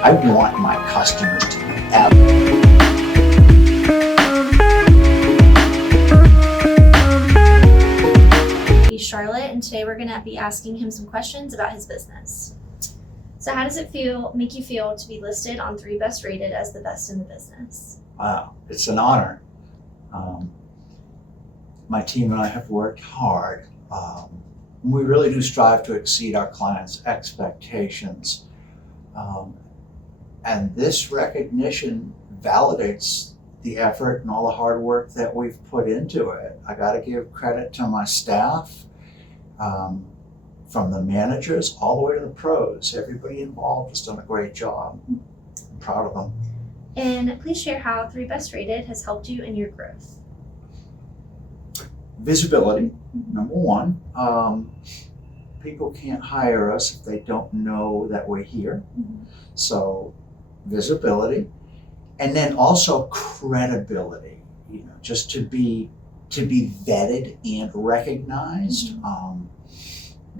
I want my customers to be Charlotte, and today we're going to be asking him some questions about his business. So how does it make you feel to be listed on ThreeBestRated as the best in the business? Wow, it's an honor. My team and I have worked hard. We really do strive to exceed our clients' expectations. And this recognition validates the effort and all the hard work that we've put into it. I got to give credit to my staff, from the managers all the way to the pros. Everybody involved has done a great job. I'm proud of them. And please share how ThreeBestRated has helped you in your growth. Visibility, number one. People can't hire us if they don't know that we're here. So visibility, and then also credibility. Just to be vetted and recognized.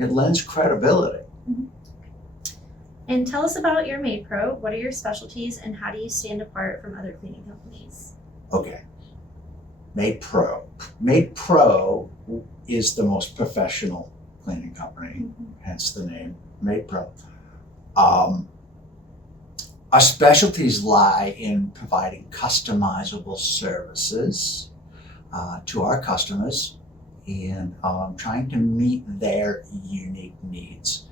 It lends credibility. And tell us about your MaidPro. What are your specialties, and how do you stand apart from other cleaning companies? Okay, MaidPro. MaidPro is the most professional cleaning company, hence the name MaidPro. Our specialties lie in providing customizable services to our customers and trying to meet their unique needs.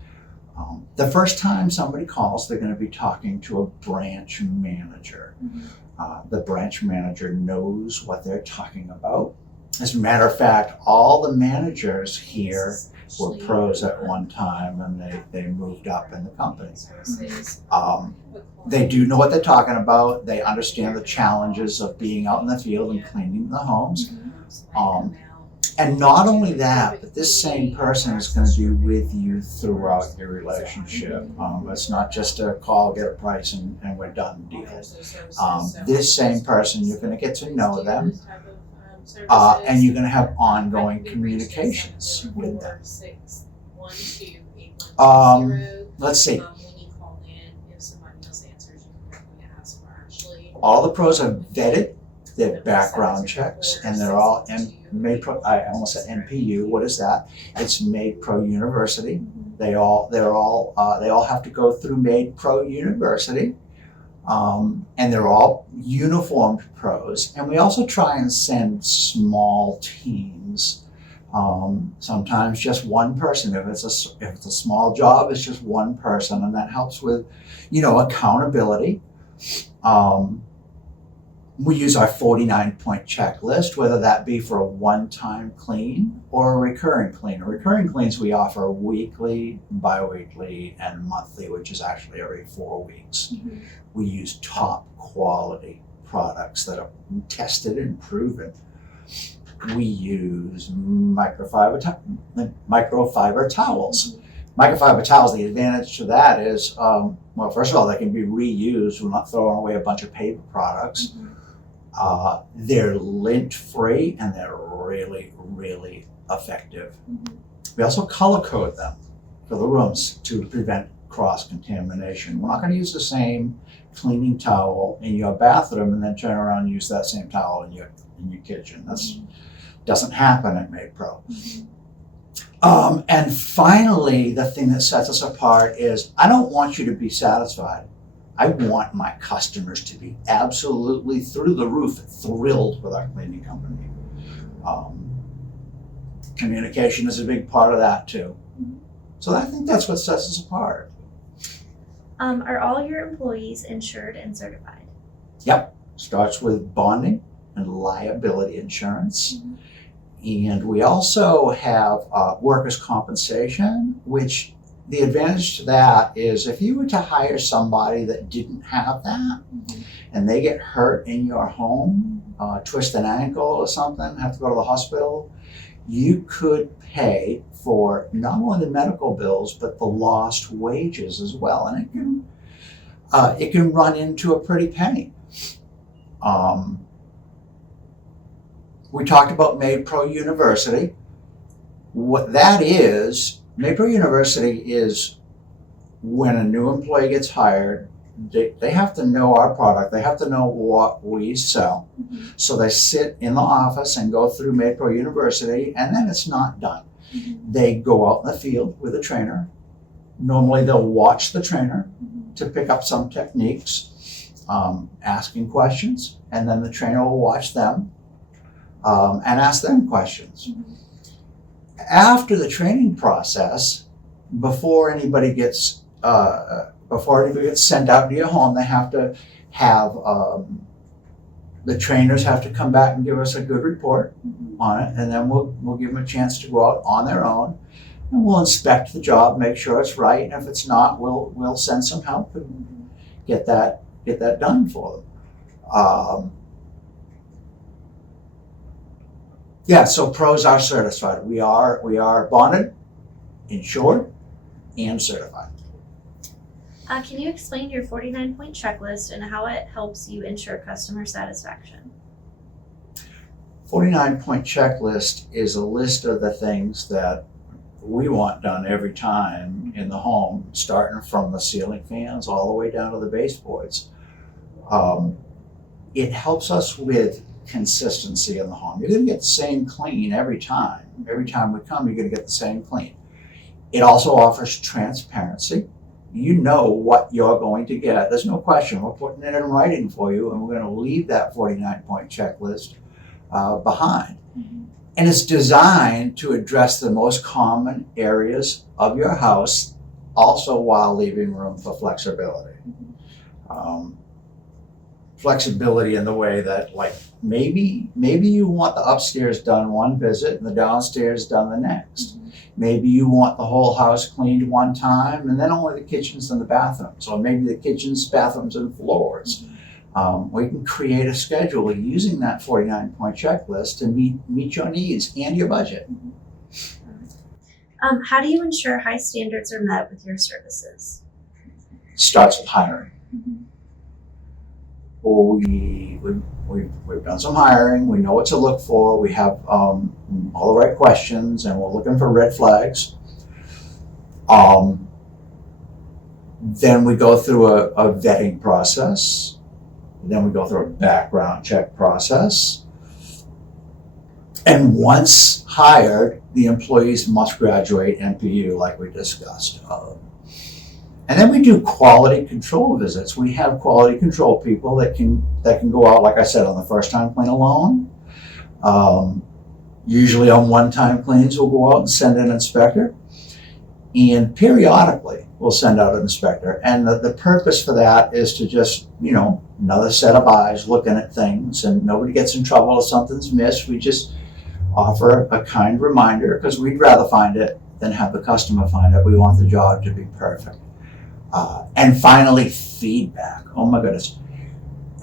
The first time somebody calls, they're going to be talking to a branch manager. The branch manager knows what they're talking about. As a matter of fact, all the managers here were pros at one time, and they moved up in the company. They do know what they're talking about. They understand the challenges of being out in the field and cleaning the homes. And not only that, but this same person is going to be with you throughout your relationship. It's not just a call, get a price, and we're done deal. This same person, you're going to get to know them, and you're going to have ongoing communications with them. Let's see. All the pros are vetted. Their background checks, and they're all MaidPro. I almost said MPU. What is that? It's MaidPro University. They all have to go through MaidPro University, and they're all uniformed pros. And we also try and send small teams. Sometimes just one person. If it's a small job, it's just one person, and that helps with, accountability. We use our 49-point checklist, whether that be for a one-time clean or a recurring clean. Recurring cleans we offer weekly, bi-weekly, and monthly, which is actually every 4 weeks. We use top quality products that are tested and proven. We use microfiber towels. Microfiber towels, the advantage to that is, well, first of all, they can be reused. We're not throwing away a bunch of paper products. They're lint-free, and they're really, really effective. We also color code them for the rooms to prevent cross-contamination. We're not going to use the same cleaning towel in your bathroom and then turn around and use that same towel in your kitchen. That doesn't happen at MaidPro. And finally, the thing that sets us apart is I don't want you to be satisfied. I want my customers to be absolutely through the roof thrilled with our cleaning company. Communication is a big part of that too. So I think that's what sets us apart. Are all your employees insured and certified? Yep. Starts with bonding and liability insurance. And we also have workers' compensation, which the advantage to that is if you were to hire somebody that didn't have that and they get hurt in your home, twist an ankle or something, have to go to the hospital, you could pay for not only the medical bills, but the lost wages as well. And it can run into a pretty penny. We talked about MaidPro University. What that is, MaidPro University is when a new employee gets hired, they have to know our product. They have to know what we sell. Mhm. So they sit in the office and go through MaidPro University, and then it's not done. Mhm. They go out in the field with a trainer. Normally they'll watch the trainer Mhm. to pick up some techniques, asking questions, and then the trainer will watch them and ask them questions. Mhm. After the training process, before anybody gets sent out to your home, they have to have the trainers have to come back and give us a good report Mhm. on it, and then we'll give them a chance to go out on their own, and we'll inspect the job, make sure it's right, and if it's not, we'll send some help and get that done for them. So pros are certified. We are bonded, insured, and certified. Can you explain your 49-point checklist and how it helps you ensure customer satisfaction? 49-point checklist is a list of the things that we want done every time in the home, starting from the ceiling fans all the way down to the baseboards. It helps us with consistency in the home. You're going to get the same clean every time. Every time we come, you're going to get the same clean. It also offers transparency. You know what you're going to get. There's no question. We're putting it in writing for you, and we're going to leave that 49-point checklist behind. Mm-hmm. And it's designed to address the most common areas of your house, also while leaving room for flexibility. Flexibility in the way that, like, maybe you want the upstairs done one visit and the downstairs done the next. Mm-hmm. Maybe you want the whole house cleaned one time and then only the kitchens and the bathrooms, or maybe the kitchens, bathrooms, and floors. We can create a schedule using that 49-point checklist to meet your needs and your budget. How do you ensure high standards are met with your services? Starts with hiring. Mm-hmm. We've done some hiring. We know what to look for. We have all the right questions, and we're looking for red flags. Then we go through a vetting process. Then we go through a background check process. And once hired, the employees must graduate NPU, like we discussed. And then we do quality control visits. We have quality control people that can go out, like I said, on the first time clean alone. Usually on one-time cleans, we'll go out and send an inspector. And periodically, we'll send out an inspector. And the purpose for that is to just, another set of eyes looking at things, and nobody gets in trouble if something's missed. We just offer a kind reminder, because we'd rather find it than have the customer find it. We want the job to be perfect. And finally, feedback. Oh my goodness.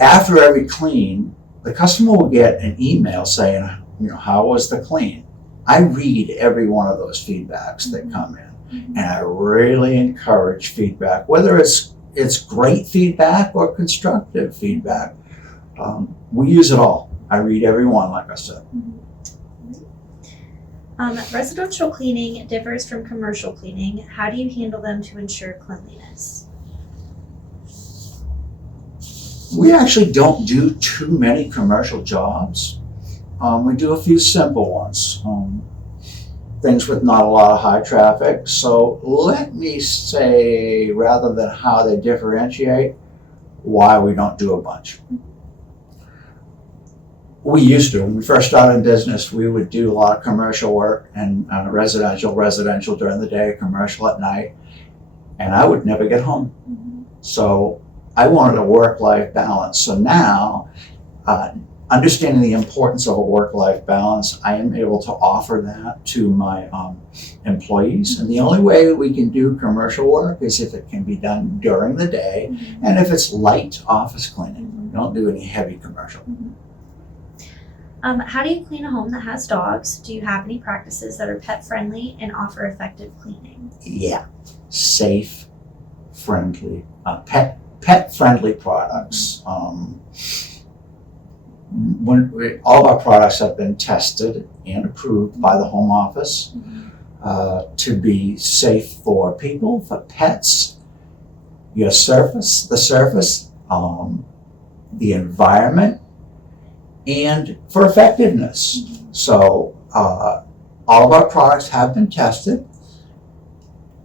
After every clean, the customer will get an email saying, how was the clean? I read every one of those feedbacks that come in. Mm-hmm. And I really encourage feedback, whether it's great feedback or constructive feedback. We use it all. I read every one, like I said. Residential cleaning differs from commercial cleaning. How do you handle them to ensure cleanliness? We actually don't do too many commercial jobs. We do a few simple ones, things with not a lot of high traffic. So let me say, rather than how they differentiate, why we don't do a bunch. We used to. When we first started in business, we would do a lot of commercial work and residential during the day, commercial at night, and I would never get home. Mm-hmm. So I wanted a work-life balance. So now, understanding the importance of a work-life balance, I am able to offer that to my employees. And the only way we can do commercial work is if it can be done during the day, Mm-hmm. and if it's light office cleaning. We don't do any heavy commercial. Mm-hmm. How do you clean a home that has dogs? Do you have any practices that are pet-friendly and offer effective cleaning? Yeah, safe, friendly, pet-friendly products. All of our products have been tested and approved by the Home Office to be safe for people, for pets, your surface, the environment, and for effectiveness. So all of our products have been tested,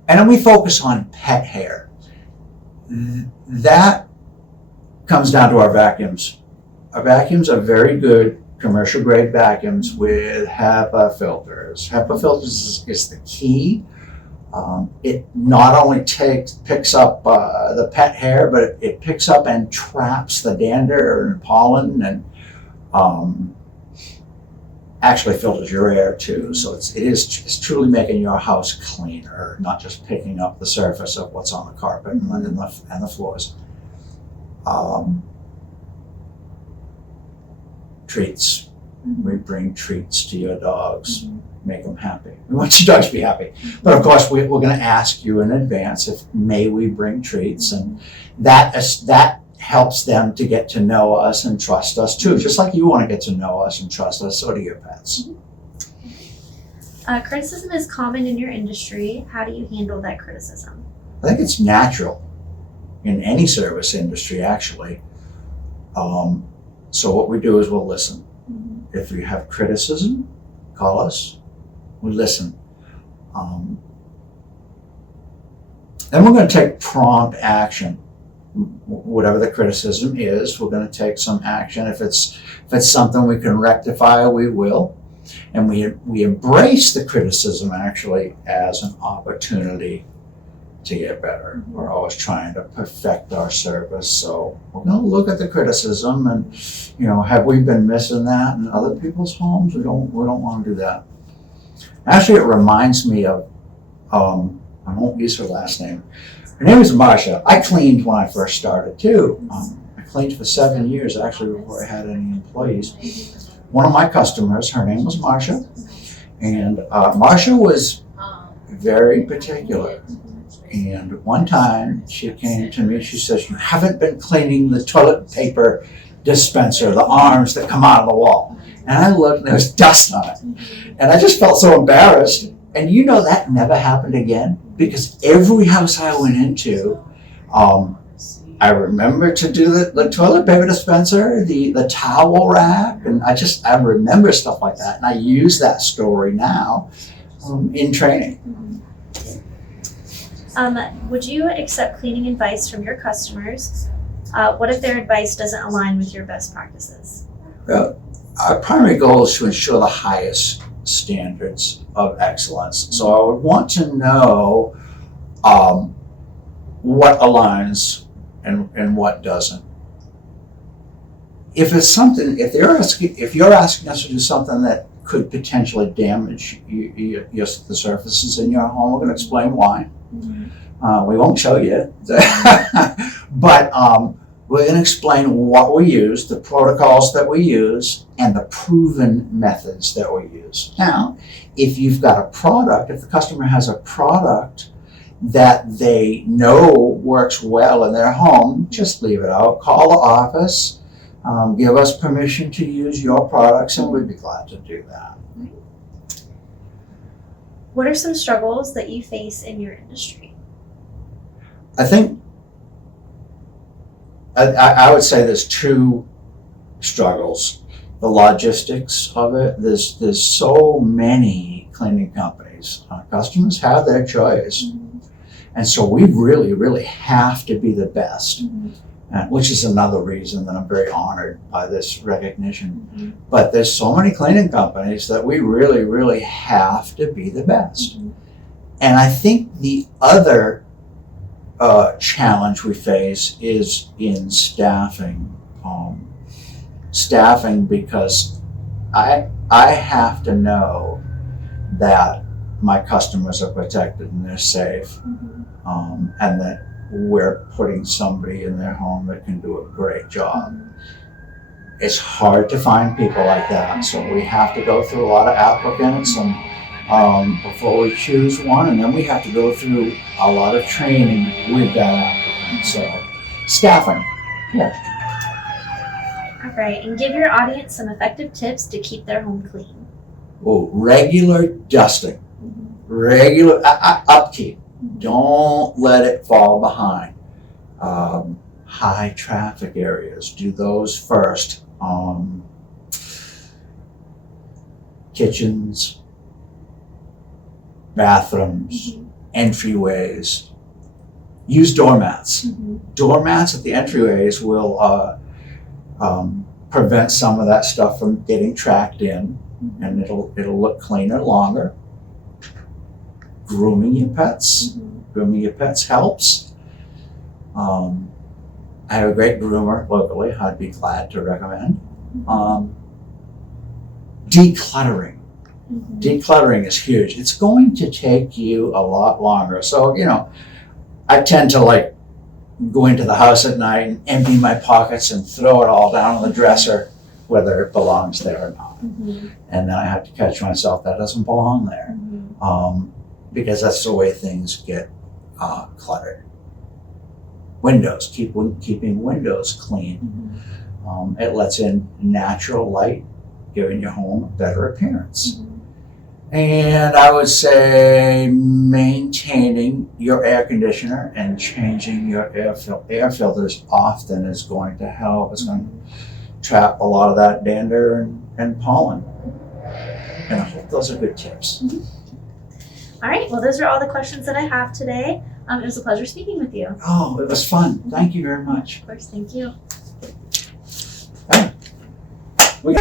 and then we focus on pet hair. That comes down to our vacuums. Our vacuums are very good commercial grade vacuums with HEPA filters. HEPA filters is the key. It not only picks up the pet hair, but it picks up and traps the dander and pollen, and actually filters your air too. So it's truly making your house cleaner, not just picking up the surface of what's on the carpet and the floors. Treats. We bring treats to your dogs. Make them happy. We want your dogs to be happy. But of course, we're going to ask you in advance if may we bring treats, and that helps them to get to know us and trust us too. Just like you want to get to know us and trust us, so do your pets. Criticism is common in your industry. How do you handle that criticism? I think it's natural in any service industry, actually. So what we do is we'll listen. If you have criticism, call us. We listen. Then we're going to take prompt action. Whatever the criticism is, we're going to take some action. If it's something we can rectify, we will. And we embrace the criticism actually as an opportunity to get better. We're always trying to perfect our service. So we're going to look at the criticism and, have we been missing that in other people's homes? We don't want to do that. Actually, it reminds me of, I won't use her last name. Her name is Marsha. I cleaned when I first started too. I cleaned for 7 years actually before I had any employees. One of my customers, her name was Marsha, and Marsha was very particular. And one time she came to me, she says, "You haven't been cleaning the toilet paper dispenser, the arms that come out of the wall." And I looked and there was dust on it. And I just felt so embarrassed. And that never happened again, because every house I went into, I remember to do the toilet paper dispenser, the towel rack, and I remember stuff like that. And I use that story now in training. Would you accept cleaning advice from your customers? What if their advice doesn't align with your best practices? Well, our primary goal is to ensure the highest standards of excellence. So I would want to know what aligns and what doesn't. If you're asking us to do something that could potentially damage the surfaces in your home, we're going to explain why. We won't show you, but we're going to explain what we use, the protocols that we use, and the proven methods that we use. Now, if you've got a product, if the customer has a product that they know works well in their home, just leave it out. Call the office, give us permission to use your products, and we'd be glad to do that. What are some struggles that you face in your industry? I think I would say there's two struggles. The logistics of it. There's so many cleaning companies. Customers have their choice. And so we really, really have to be the best, which is another reason that I'm very honored by this recognition. But there's so many cleaning companies that we really, really have to be the best. And I think the other challenge we face is in staffing. Staffing, because I have to know that my customers are protected and they're safe, and that we're putting somebody in their home that can do a great job. It's hard to find people like that, so we have to go through a lot of applicants and before we choose one, and then we have to go through a lot of training with that applicant. So staffing, yeah. All right, and give your audience some effective tips to keep their home clean. Oh, regular dusting, regular upkeep. Don't let it fall behind. High traffic areas, do those first. Kitchens, bathrooms, entryways. Use doormats. Doormats at the entryways will prevent some of that stuff from getting tracked in, and it'll look cleaner longer. Grooming your pets. Grooming your pets helps. I have a great groomer locally. I'd be glad to recommend. Decluttering. Decluttering is huge. It's going to take you a lot longer. So, I tend to like go into the house at night and empty my pockets and throw it all down on the dresser, whether it belongs there or not. And then I have to catch myself, that doesn't belong there. Because that's the way things get cluttered. Windows, keeping windows clean. It lets in natural light, giving your home a better appearance. And I would say maintaining your air conditioner and changing your air filters often is going to help. It's going to trap a lot of that dander and pollen. And I hope those are good tips. All right, well, those are all the questions that I have today. It was a pleasure speaking with you. Oh, it was fun. Thank you very much. Of course, thank you. We